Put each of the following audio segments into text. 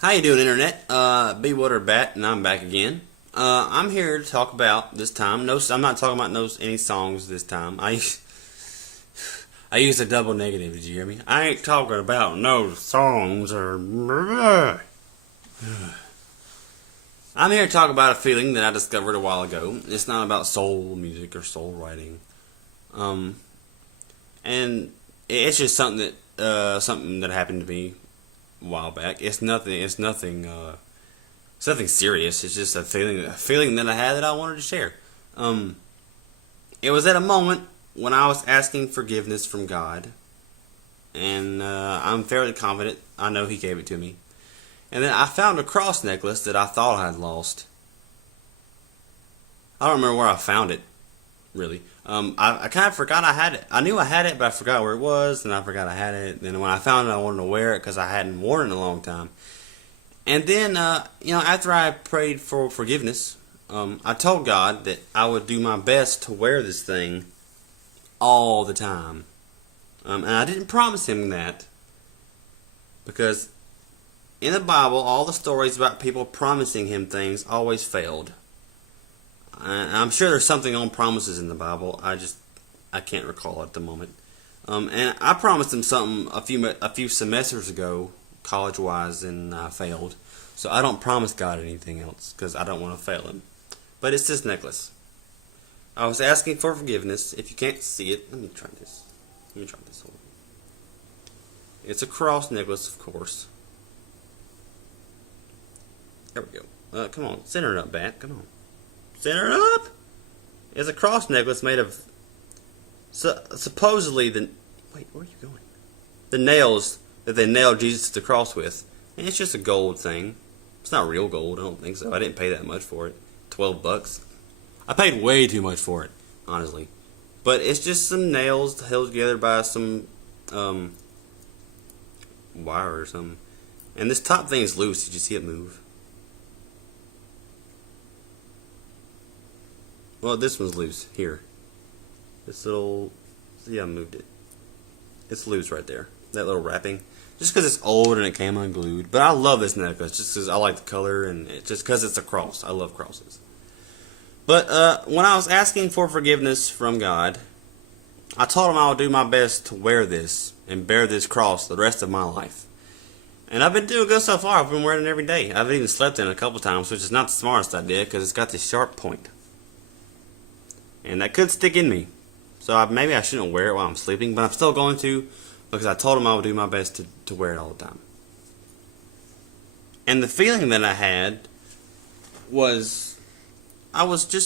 How you doing, Internet? B. Waterbat, and I'm back again. I'm here to talk about this time. No, I'm not talking about any songs this time. I used a double negative. Did you hear me? I ain't talking about no songs or. I'm here to talk about a feeling that I discovered a while ago. It's not about soul music or soul writing, and it's just something that happened to me a while back. It's nothing. It's nothing serious. It's just a feeling that I had that I wanted to share. It was at a moment when I was asking forgiveness from God, and I'm fairly confident I know He gave it to me. And then I found a cross necklace that I thought I had lost. I don't remember where I found it, really. I kind of forgot I had it. I knew I had it, but I forgot where it was, and I forgot I had it. Then when I found it, I wanted to wear it because I hadn't worn it in a long time. And then, after I prayed for forgiveness, I told God that I would do my best to wear this thing all the time. And I didn't promise Him that because in the Bible, all the stories about people promising Him things always failed. I'm sure there's something on promises in the Bible. I can't recall at the moment. And I promised Him something a few semesters ago, college-wise, and I failed. So I don't promise God anything else because I don't want to fail Him. But it's this necklace. I was asking for forgiveness. If you can't see it, let me try this. Hold on. It's a cross necklace, of course. There we go. Come on, center it up, Bat. Come on. Center it up! It's a cross necklace made of supposedly wait, where are you going? The nails that they nailed Jesus to the cross with. And it's just a gold thing. It's not real gold, I don't think so. I didn't pay that much for it. $12. I paid way too much for it, honestly. But it's just some nails held together by some wire or something. And this top thing is loose. Did you see it move? Well, this one's loose. Here. This little... See, I moved it. It's loose right there. That little wrapping. Just because it's old and it came unglued. But I love this necklace just because I like the color and just because it's a cross. I love crosses. But when I was asking for forgiveness from God, I told Him I would do my best to wear this and bear this cross the rest of my life. And I've been doing good so far. I've been wearing it every day. I've even slept in it a couple times, which is not the smartest idea because it's got this sharp point. And that could stick in me. So maybe I shouldn't wear it while I'm sleeping, but I'm still going to because I told Him I would do my best to wear it all the time. And the feeling that I had was I was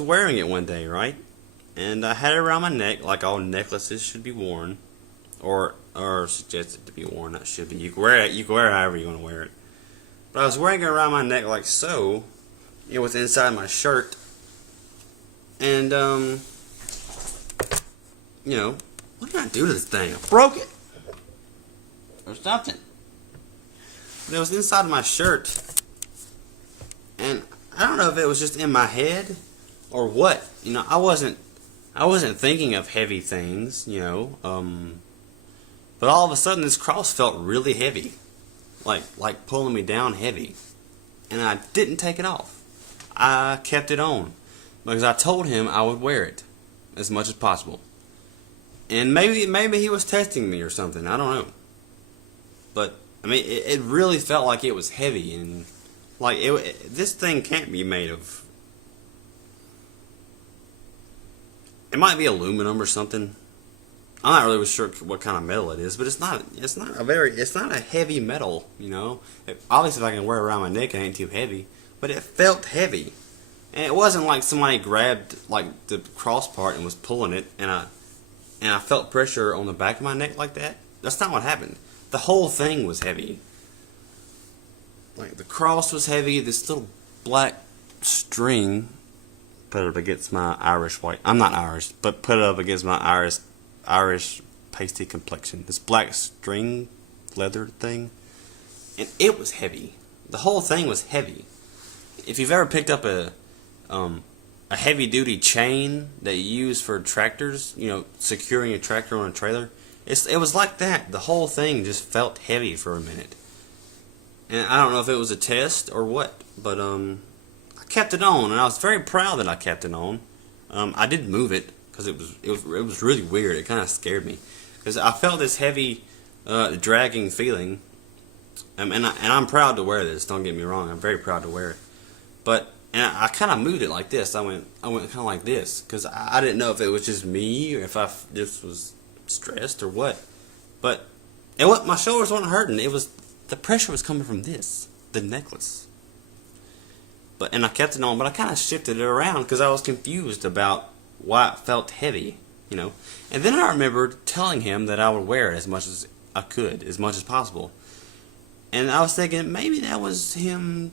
wearing it one day, right? And I had it around my neck like all necklaces should be worn or suggested to be worn. That should be. You can wear it however you want to wear it. But I was wearing it around my neck like so. It was inside my shirt. And, what did I do to this thing? I broke it. Or something. It was inside my shirt. And I don't know if it was just in my head or what. I wasn't thinking of heavy things, But all of a sudden this cross felt really heavy. Like pulling me down heavy. And I didn't take it off. I kept it on. Because I told Him I would wear it as much as possible. And maybe He was testing me or something. I don't know. But, it really felt like it was heavy. And, this thing can't be made of... It might be aluminum or something. I'm not really sure what kind of metal it is. But it's not a heavy metal, Obviously, if I can wear it around my neck, it ain't too heavy. But it felt heavy. And it wasn't like somebody grabbed the cross part and was pulling it, and I felt pressure on the back of my neck like that. That's not what happened. The whole thing was heavy. The cross was heavy. This little black string put it up against my Irish white. I'm not Irish, but put it up against my Irish pasty complexion. This black string leather thing, and it was heavy. The whole thing was heavy. If you've ever picked up a heavy-duty chain that you use for tractors, securing a tractor on a trailer, it was like that. The whole thing just felt heavy for a minute. And I don't know if it was a test or what, but I kept it on, and I was very proud that I kept it on. I did move it because it was really weird. It kind of scared me because I felt this heavy, dragging feeling. And I'm proud to wear this. Don't get me wrong. I'm very proud to wear it. But and I kind of moved it like this. I went kind of like this because I didn't know if it was just me or if I just was stressed or what. But and what my shoulders weren't hurting. It was the pressure was coming from the necklace. And I kept it on, but I kind of shifted it around because I was confused about why it felt heavy, you know. And then I remembered telling him that I would wear it as much as I could, as much as possible. And I was thinking maybe that was him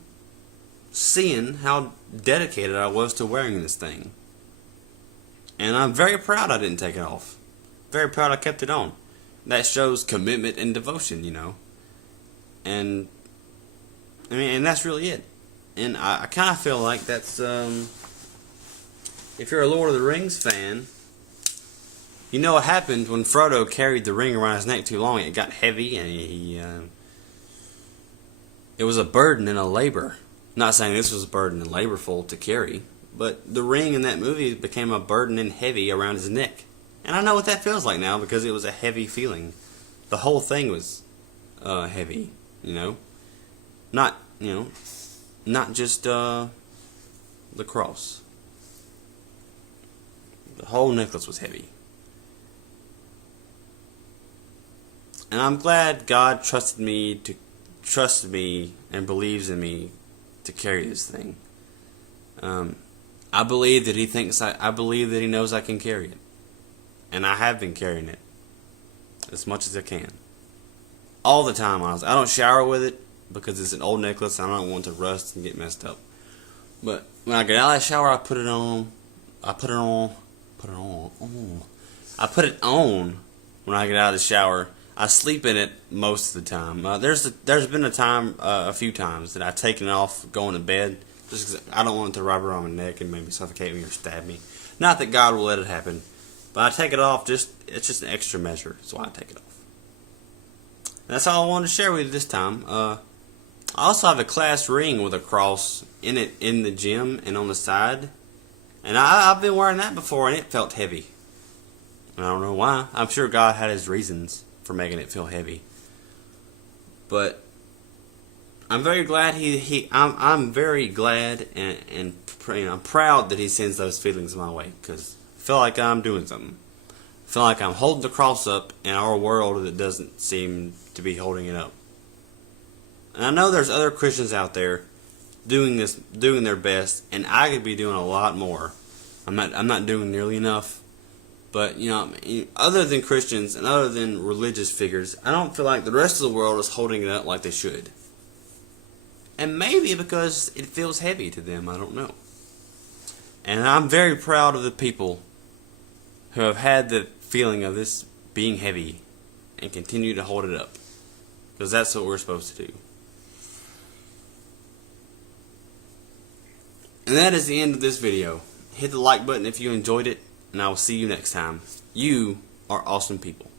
seeing how dedicated I was to wearing this thing. And I'm very proud I didn't take it off. Very proud I kept it on. That shows commitment and devotion, you know. And I mean, and that's really it. And I kind of feel like that's, if you're a Lord of the Rings fan, you know what happened when Frodo carried the ring around his neck too long. It got heavy, and it was a burden and a labor. Not saying this was a burden and laborful to carry, but the ring in that movie became a burden and heavy around his neck. And I know what that feels like now because it was a heavy feeling. The whole thing was heavy, you know. Not just the cross. The whole necklace was heavy. And I'm glad God trusted me and believes in me to carry this thing. I believe that I believe that He knows I can carry it. And I have been carrying it as much as I can. All the time, honestly. I don't shower with it because it's an old necklace. I don't want it to rust and get messed up. But when I get out of the shower, I put it on. I put it on when I get out of the shower. I sleep in it most of the time. There's been a few times that I've taken it off going to bed just because I don't want it to rub around my neck and maybe suffocate me or stab me. Not that God will let it happen, but I take it off. It's just an extra measure. That's why I take it off. And that's all I wanted to share with you this time. I also have a class ring with a cross in it in the gym and on the side, and I've been wearing that before and it felt heavy. I don't know why. I'm sure God had His reasons for making it feel heavy. But I'm very glad I'm very glad and I'm proud that He sends those feelings my way because I feel like I'm doing something. I feel like I'm holding the cross up in our world that doesn't seem to be holding it up. And I know there's other Christians out there doing their best, and I could be doing a lot more. I'm not doing nearly enough. But, you know, other than Christians and other than religious figures, I don't feel like the rest of the world is holding it up like they should. And maybe because it feels heavy to them, I don't know. And I'm very proud of the people who have had the feeling of this being heavy and continue to hold it up. Because that's what we're supposed to do. And that is the end of this video. Hit the like button if you enjoyed it. And I will see you next time. You are awesome people.